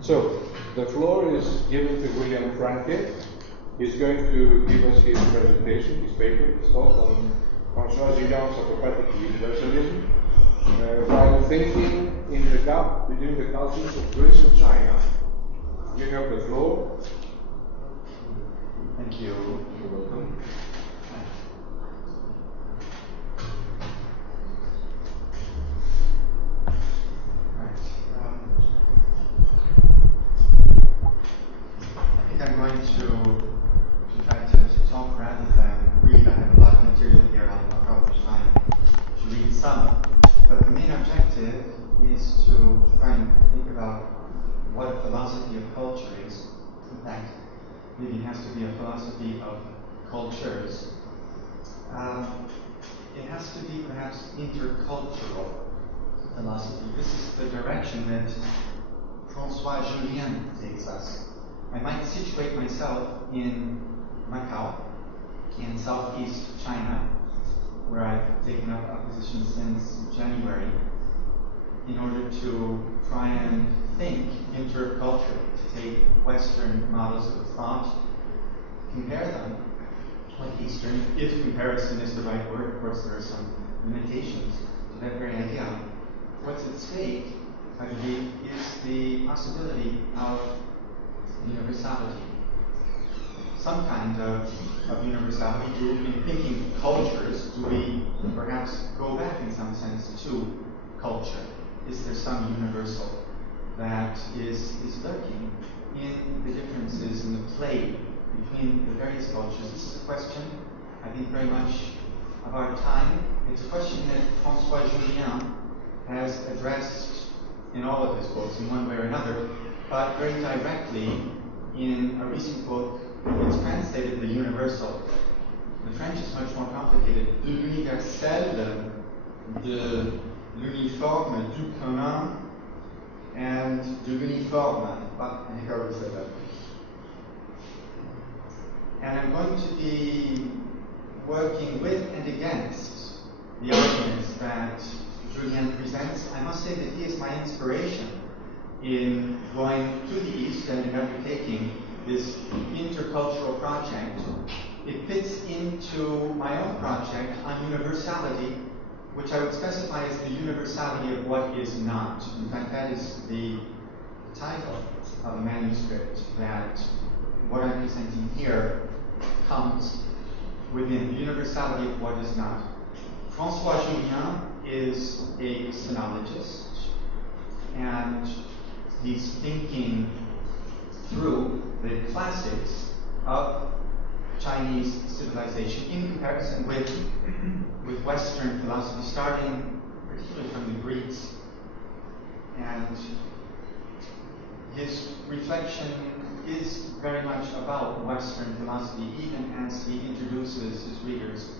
So, the floor is given to William Franke. He's going to give us his presentation, his paper. It's called on François Gillian's Apophatic Universalism, while thinking in the gap between the cultures of Greece and China. You have the floor. Thank you. You're welcome. I think I'm going to try to talk rather than read. I have a lot of material here. I'll probably try to read some. But the main objective is to try and think about what a philosophy of culture is. In fact, maybe it has to be a philosophy of cultures. It has to be perhaps intercultural philosophy. This is the direction that François Julien takes us. I might situate myself in Macau, in southeast China, where I've taken up a position since January, in order to try and think interculturally, to take Western models of thought, compare them with Eastern. If comparison is the right word, of course there are some limitations to that very idea. What's at stake, I believe, is the possibility of universality. Some kind of universality. In thinking cultures, do we perhaps go back in some sense to culture? Is there some universal that is lurking in the differences in the play between the various cultures? This is a question, I think, very much of our time. It's a question that François Julien has addressed in all of his books in one way or another, but very directly in a recent book. It's translated The Universal. The French is much more complicated. De l'universel, de l'uniforme, du commun, and de l'uniforme. I think I already said that. And I'm going to be working with and against the arguments that Julien presents. I must say that he is my inspiration in going to the East and in undertaking this intercultural project. It fits into my own project on universality, which I would specify as the universality of what is not. In fact, that is the title of a manuscript that what I'm presenting here comes within, the universality of what is not. François Julien is a sinologist, and he's thinking through the classics of Chinese civilization in comparison with Western philosophy, starting particularly from the Greeks. And his reflection is very much about Western philosophy, even as he introduces his readers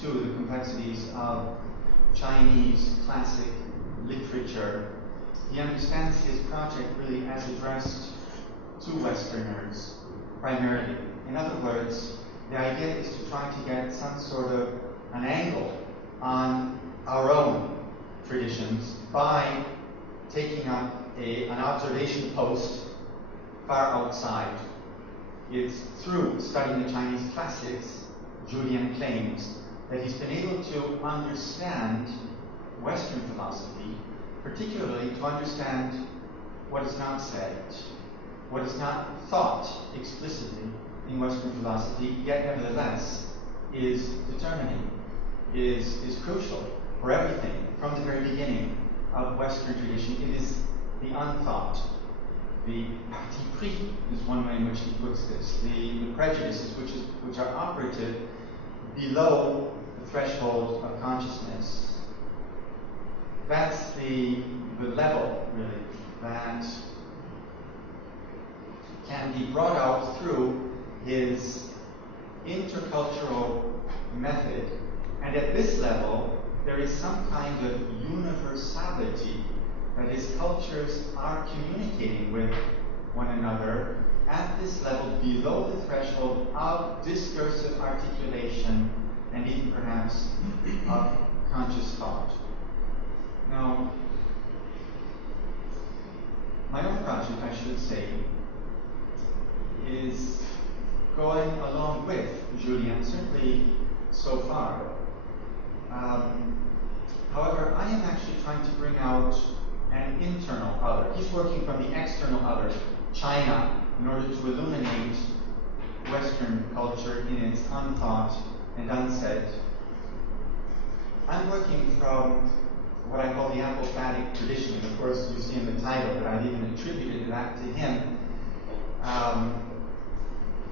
to the complexities of Chinese classic literature. He understands his project really as addressed to Westerners, primarily. In other words, the idea is to try to get some sort of an angle on our own traditions by taking up an observation post far outside. It's through studying the Chinese classics, Julien claims, that he's been able to understand Western philosophy, particularly to understand what is not said, what is not thought explicitly in Western philosophy, yet nevertheless is determining, is crucial for everything from the very beginning of Western tradition. It is the unthought. The parti pris is one way in which he puts this. The prejudices which are operative below the threshold of consciousness. That's the level, really, that can be brought out through his intercultural method. And at this level, there is some kind of universality. That is, cultures are communicating with one another at this level below the threshold of discursive articulation and even perhaps of conscious thought. Now, my own project, I should say, is going along with Julien, certainly so far. However, I am actually trying to bring out an internal other. He's working from the external other, China, in order to illuminate Western culture in its unthought and unsaid. I'm working from what I call the Apophatic tradition. Of course, you see in the title that I've even attributed that to him.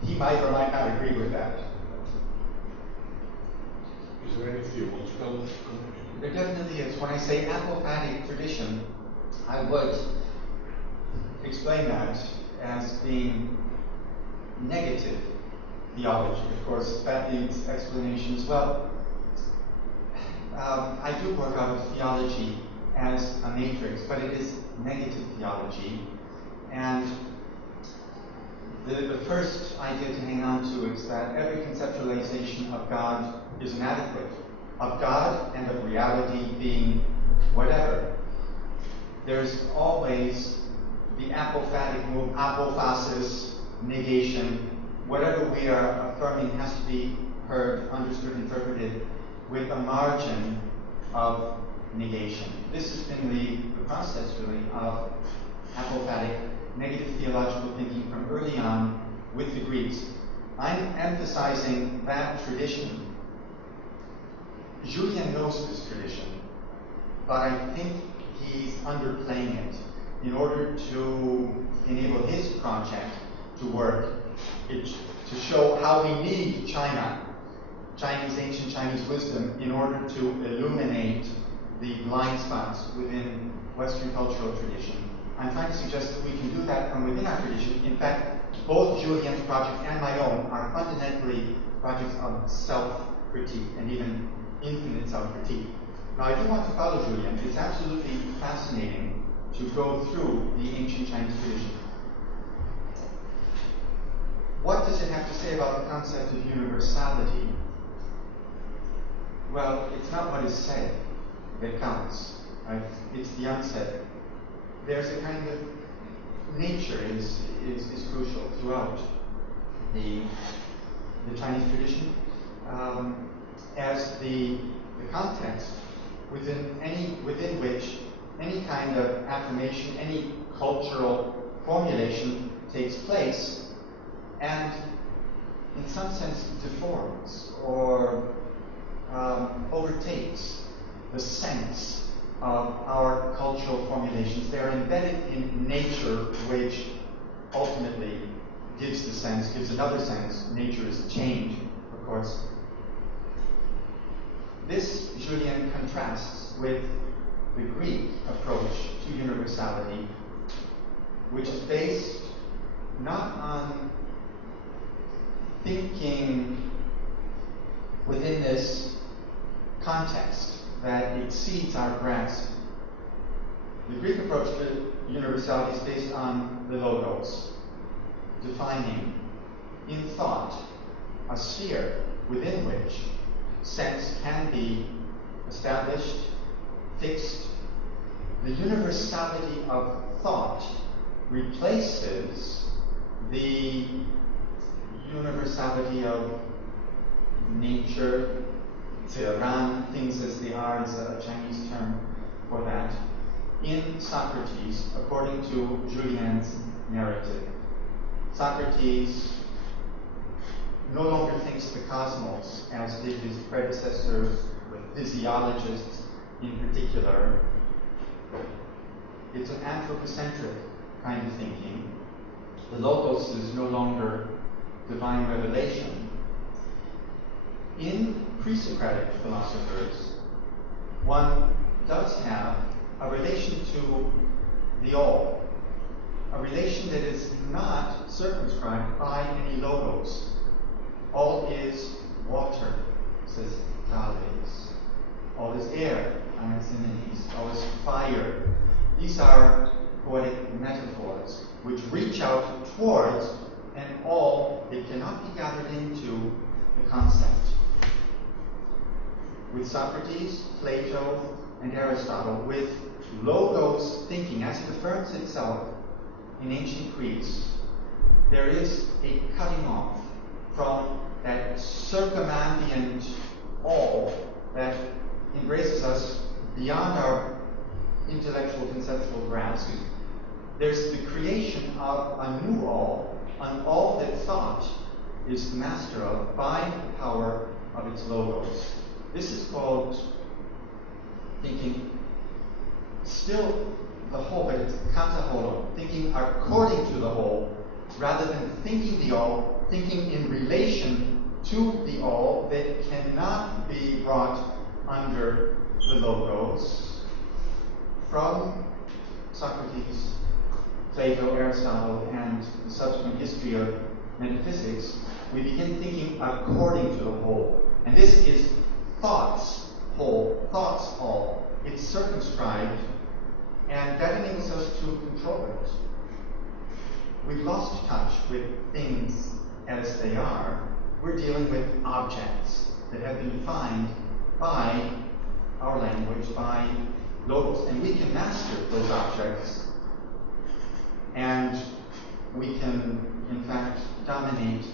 He might or might not agree with that. Is there any theological connection? There definitely is. When I say Apophatic tradition, I would explain that as being negative theology. Of course, that needs explanation as well. I do work out of theology as a matrix, but it is negative theology. And the first idea to hang on to is that every conceptualization of God is inadequate. Of God and of reality being whatever. There's always the apophatic move, apophasis, negation. Whatever we are affirming has to be heard, understood, interpreted with a margin of negation. This has been the process, really, of apophatic, negative theological thinking from early on with the Greeks. I'm emphasizing that tradition. Julien knows this tradition, but I think he's underplaying it in order to enable his project to work, to show how we need China, ancient Chinese wisdom, in order to illuminate the blind spots within Western cultural tradition. I'm trying to suggest that we can do that from within our tradition. In fact, both Julien's project and my own are fundamentally projects of self-critique and even infinite self-critique. Now, I do want to follow Julien. It's absolutely fascinating to go through the ancient Chinese tradition. What does it have to say about the concept of universality? Well, it's not what is said that counts, right? It's the unsaid. There's a kind of nature is crucial throughout the Chinese tradition, as the context within which any kind of affirmation, any cultural formulation takes place, and in some sense deforms or overtakes the sense of our cultural formulations. They're embedded in nature, which ultimately gives another sense. Nature is change, of course. This, Julien contrasts with the Greek approach to universality, which is based not on thinking within this context that exceeds our grasp. The Greek approach to universality is based on the logos, defining in thought a sphere within which sense can be established, fixed. The universality of thought replaces the universality of nature. Ran, things as they are, is a Chinese term for that. In Socrates, according to Julien's narrative, Socrates no longer thinks of the cosmos as did his predecessors, with physiologists in particular. It's an anthropocentric kind of thinking. The logos is no longer divine revelation. In pre-Socratic philosophers, one does have a relation to the all, a relation that is not circumscribed by any logos. All is water, says Thales. All is air, Anaximenes. All is fire. These are poetic metaphors which reach out towards an all that cannot be gathered into the concept. With Socrates, Plato, and Aristotle, with logos thinking as it affirms itself in ancient Greece, there is a cutting off from that circumambient all that embraces us beyond our intellectual, conceptual grasp. There's the creation of a new all, an all that thought is the master of by the power of its logos. This is called thinking still the whole, but it's kata holo, thinking according to the whole, rather than thinking the all, thinking in relation to the all that cannot be brought under the logos. From Socrates, Plato, Aristotle, and the subsequent history of metaphysics, we begin thinking according to the whole. And this is thought's whole, thought's all. It's circumscribed, and that enables us to control it. We've lost touch with things as they are. We're dealing with objects that have been defined by our language, by logos. And we can master those objects, and we can, in fact, dominate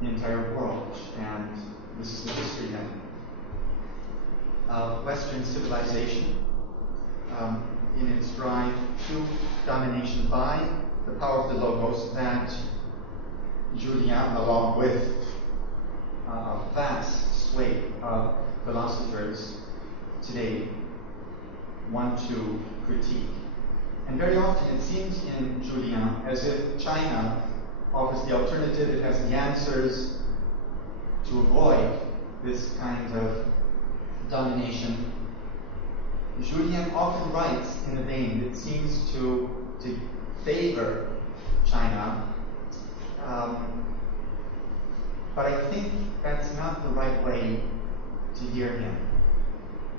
the entire world. And this is the history then of Western civilization in its drive to domination by the power of the logos that Julian, along with a vast swathe of philosophers today, want to critique. And very often it seems in Julian as if China offers the alternative, it has the answers to avoid this kind of domination. Julian often writes in a vein that seems to favor China, but I think that's not the right way to hear him,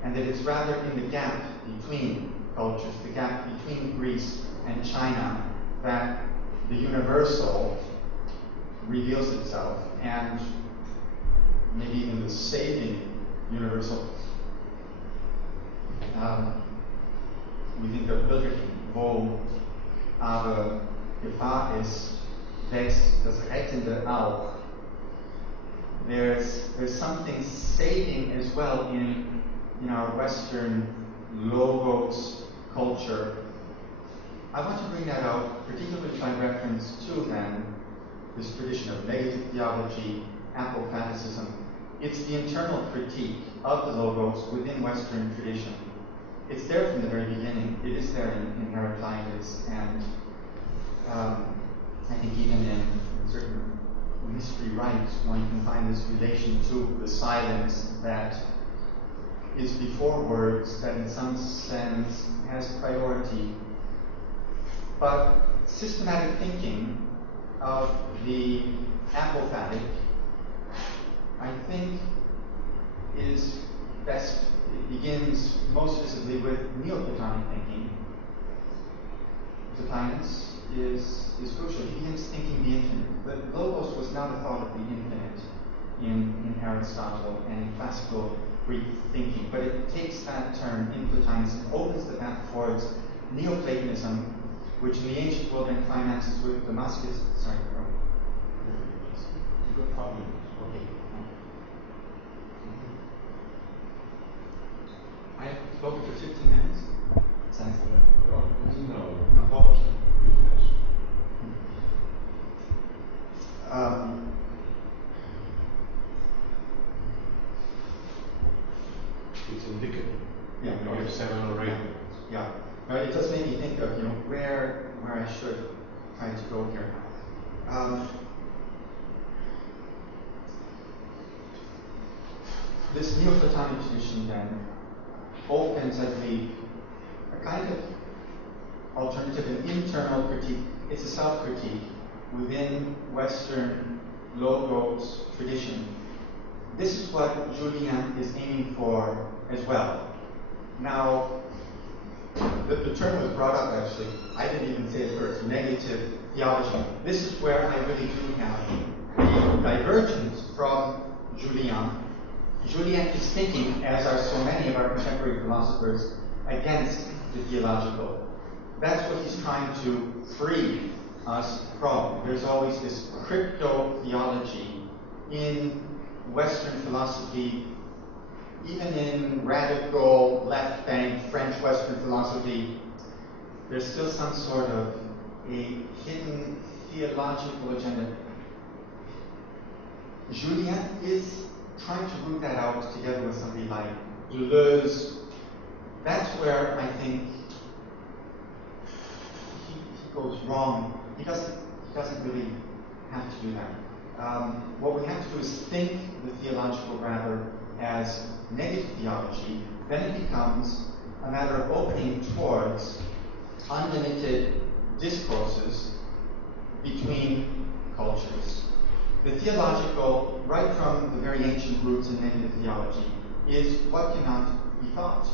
and that it's rather in the gap between cultures, the gap between Greece and China, that the universal reveals itself, and maybe even the saving universal. We think of Pilgrim, wo aber Gefahr ist, wächst das Rettende auch. There's something saving as well in our Western logos culture. I want to bring that out, particularly by reference to then this tradition of negative theology, apophaticism. It's the internal critique of the logos within Western tradition. It's there from the very beginning. It is there in Heraclitus, and I think even in certain mystery rites, one can find this relation to the silence that is before words, that in some sense has priority. But systematic thinking of the apophatic, I think, is best. It begins most visibly with Neoplatonic thinking. Plotinus is crucial. He begins thinking the infinite. But logos was not a thought of the infinite in Aristotle and in classical Greek thinking. But it takes that term in Plotinus and opens the path towards Neoplatonism, which in the ancient world then climaxes with Damascus. Sorry, bro. Good problem. Okay. I have spoken for 15 minutes. Sounds No. No. It's indicative. Yeah. We have 7 or 8. Yeah. But it just made me think of where I should try to go here. This Neoplatonic tradition then opens, I believe, a kind of alternative, an internal critique. It's a self-critique within Western logos tradition. This is what Julian is aiming for as well. Now, the term was brought up actually. I didn't even say it first. Negative theology. This is where I really do have the divergence from Julian. Julian is thinking, as are so many of our contemporary philosophers, against the theological. That's what he's trying to free us from. There's always this crypto-theology in Western philosophy, even in radical left-bank French Western philosophy. There's still some sort of a hidden theological agenda. Julien is trying to root that out together with somebody like Deleuze. That's where I think he goes wrong. He doesn't really have to do that. What we have to do is think the theological grammar as negative theology. Then it becomes a matter of opening towards unlimited discourses between cultures. The theological, right from the very ancient roots in negative theology, is what cannot be thought.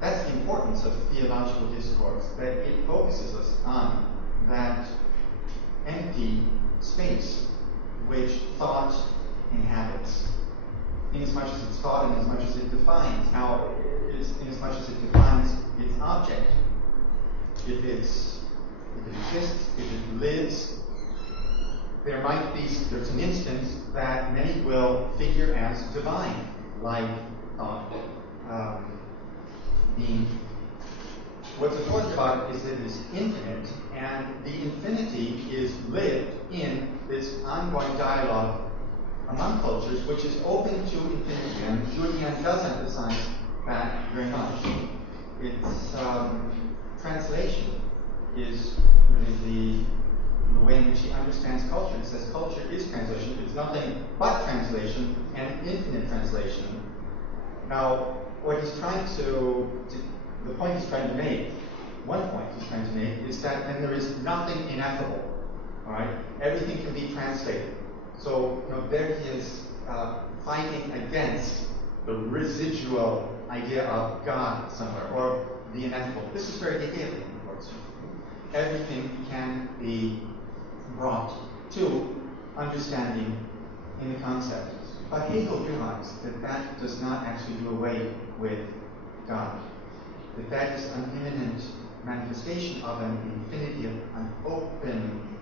That's the importance of theological discourse, that it focuses us on that empty space which thought inhabits. Inasmuch as it's thought and as much as it defines, inasmuch as it defines its object, if it exists, if it lives, there's an instance that many will figure as divine, like thought. What's important about it is that it is infinite, and the infinity is lived in this ongoing dialogue among cultures, which is open to infinity, and Julien does emphasize that very much. Its translation is really the way in which he understands culture. He says culture is translation. It's nothing but translation and infinite translation. Now, what he's trying the point he's trying to make, one point he's trying to make, is that then there is nothing ineffable. All right, everything can be translated. So, there he is fighting against the residual idea of God somewhere, or the ineffable. This is very Hegelian, of course. Everything can be brought to understanding in the concept. But Hegel realized that that does not actually do away with God. That is an imminent manifestation of an infinity, of an open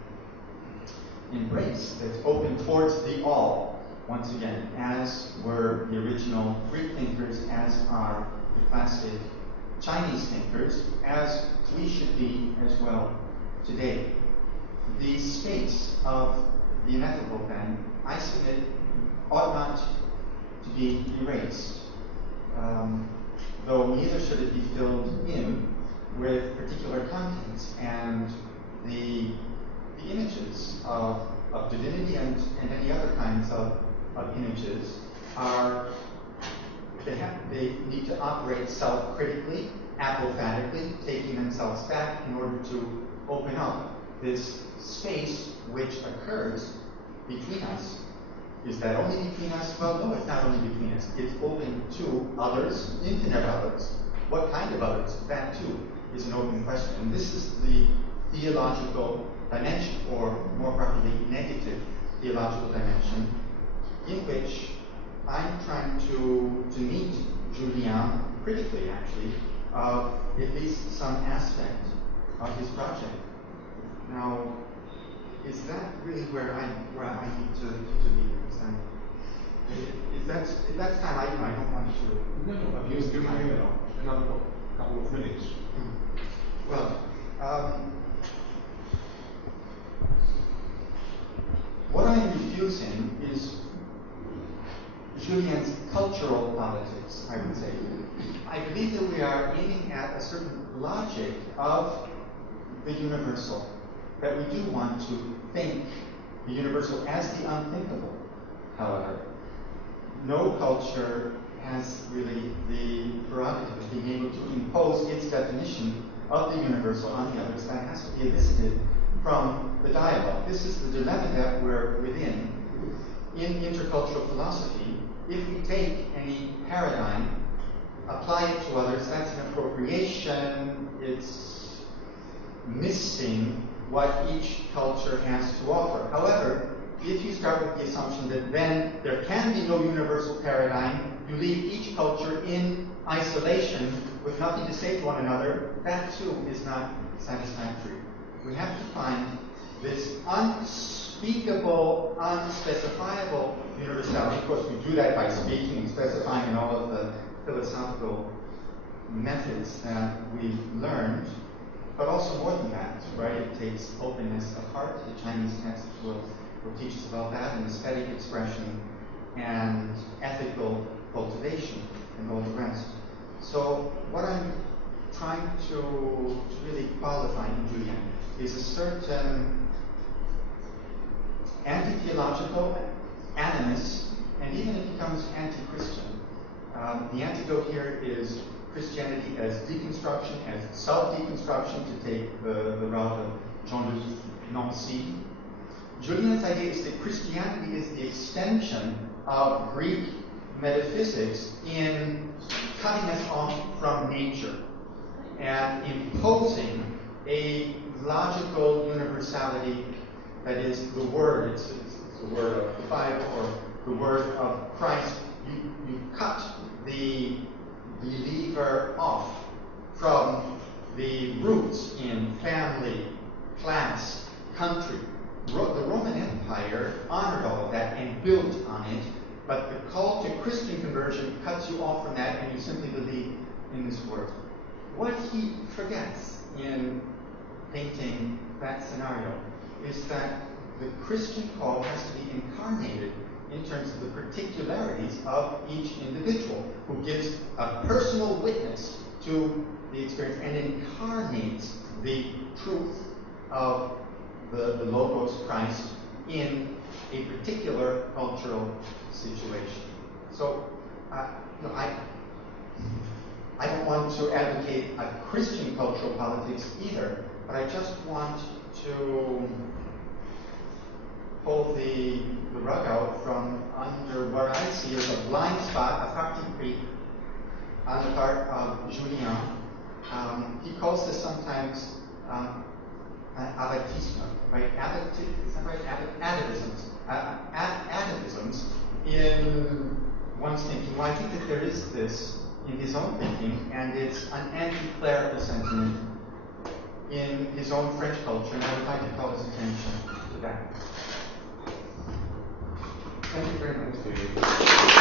embrace that's open towards the all, once again, as were the original Greek thinkers, as are the classic Chinese thinkers, as we should be as well today. The space of the ineffable, then, I submit, ought not to be erased, though neither should it be filled in with particular contents and the images of divinity and any other kinds of images they need to operate self-critically, apophatically, taking themselves back in order to open up this space which occurs between us. Is that only between us? Well, no, it's not only between us. It's open to others, infinite others. What kind of others? That too is an open question. And this is the theological dimension, or more properly, negative theological dimension, in which I'm trying to meet Julien critically, actually, of at least some aspect of his project. Now, is that really where I need to be? If that's time, I don't want to. No, you're giving me another couple of minutes. Well, what I'm refusing is Julien's cultural politics, I would say. I believe that we are aiming at a certain logic of the universal, that we do want to think the universal as the unthinkable. However, no culture has really the prerogative of being able to impose its definition of the universal on the others. That has to be elicited from the dialogue. This is the dilemma that we're within. In intercultural philosophy, if we take any paradigm, apply it to others, that's an appropriation. It's missing what each culture has to offer. However, if you start with the assumption that then there can be no universal paradigm, you leave each culture in isolation with nothing to say to one another, that too is not satisfactory. We have to find this unspeakable, unspecifiable universality. Of course, we do that by speaking and specifying in all of the philosophical methods that we've learned, but also more than that, right? It takes openness of heart. The Chinese text will teach us about that, and aesthetic expression, and ethical cultivation, and all the rest. So what I'm trying to really qualify in Julian is a certain anti-theological animus, and even it becomes anti-Christian. The antidote here is Christianity as deconstruction, as self-deconstruction, to take the route of Jean-Luc Nancy. Julian's idea is that Christianity is the extension of Greek metaphysics in cutting us off from nature and imposing a logical universality that is the Word. It's the Word of the Bible or the Word of Christ. You cut the believer off from the roots in family, class, country. The Roman Empire honored all of that and built on it, but the call to Christian conversion cuts you off from that, and you simply believe in this Word. What he forgets in painting that scenario is that the Christian call has to be incarnated in terms of the particularities of each individual, who gives a personal witness to the experience and incarnates the truth of the Logos Christ in a particular cultural situation. So, I don't want to advocate a Christian cultural politics either, but I just want to pull the rug out from under what I see as a blind spot, a parti pris, on the part of Julien. He calls this sometimes atavism, right? Is that right? Atavisms in one's thinking. Well, I think that there is this in his own thinking, and it's an anti-clerical sentiment in his own French culture, and I would like to call his attention to that. Thank you very much.